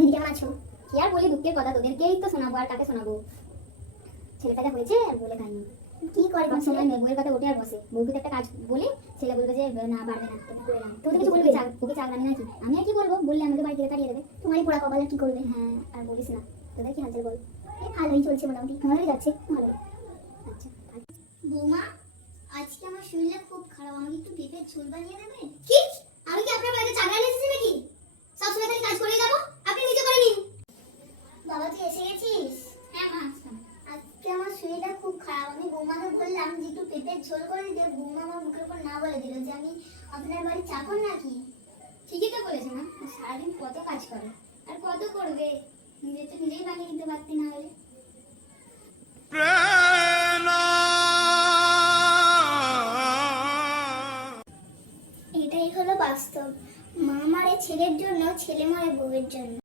দিদি কেমন আছো কি আর বলি দুঃখের কথা? তোদেরকেই তো শোনাবো আর কাকে শোনাবো? ছেলেটা যা হয়েছে আর বলে খাইনি কি করে ছেলে সময় মেয়ে? বউয়ের কথা উঠে আর বসে। বউকে একটা কাজ বলে ছেলে বলবে যে না পারবে না করে না তোদের কিছু বলবে? ওকে চাকরানি নাকি? আমি আর কি বলব? বললে আমাকে বাড়ি থেকে তাড়িয়ে দেবে। তোমারই পোড়া কপালে কি করবে? হ্যাঁ আর বলিস না। তোদের কি হালচাল বল? এই ভালোই চলছে মোটামুটি। ভালোই যাচ্ছে ভালো আচ্ছা বৌমা আজকে আমার শরীরটা খুব খারাপ। আমাকে একটু পেঁপের ঝোল বানিয়ে দেবে? কি আপনার বাড়িতে চাকরা এসেছি নাকি সবসময় খালি কাজ করে যাব আপনি নিজে করে নিন বাবা তুই এসে গেছিস? হ্যাঁ মা আজকে আমার শরীরটা খুব খারাপ। আমি বৌমাকে বললাম যে একটু পেঁপের ঝোল করে দিতে বৌমা আমার মুখের উপর না বলে দিল যে আমি আপনার বাড়ি চাকর নাকি? ঠিকই তো বলেছে না সারাদিন কত কাজ করে। আর কত করবে? নিজে তো নিজেই বানিয়ে দিতে পারতি না হলে এটাই হলো বাস্তব। মা মারে ছেলের জন্য ছেলে মারে বউয়ের জন্য।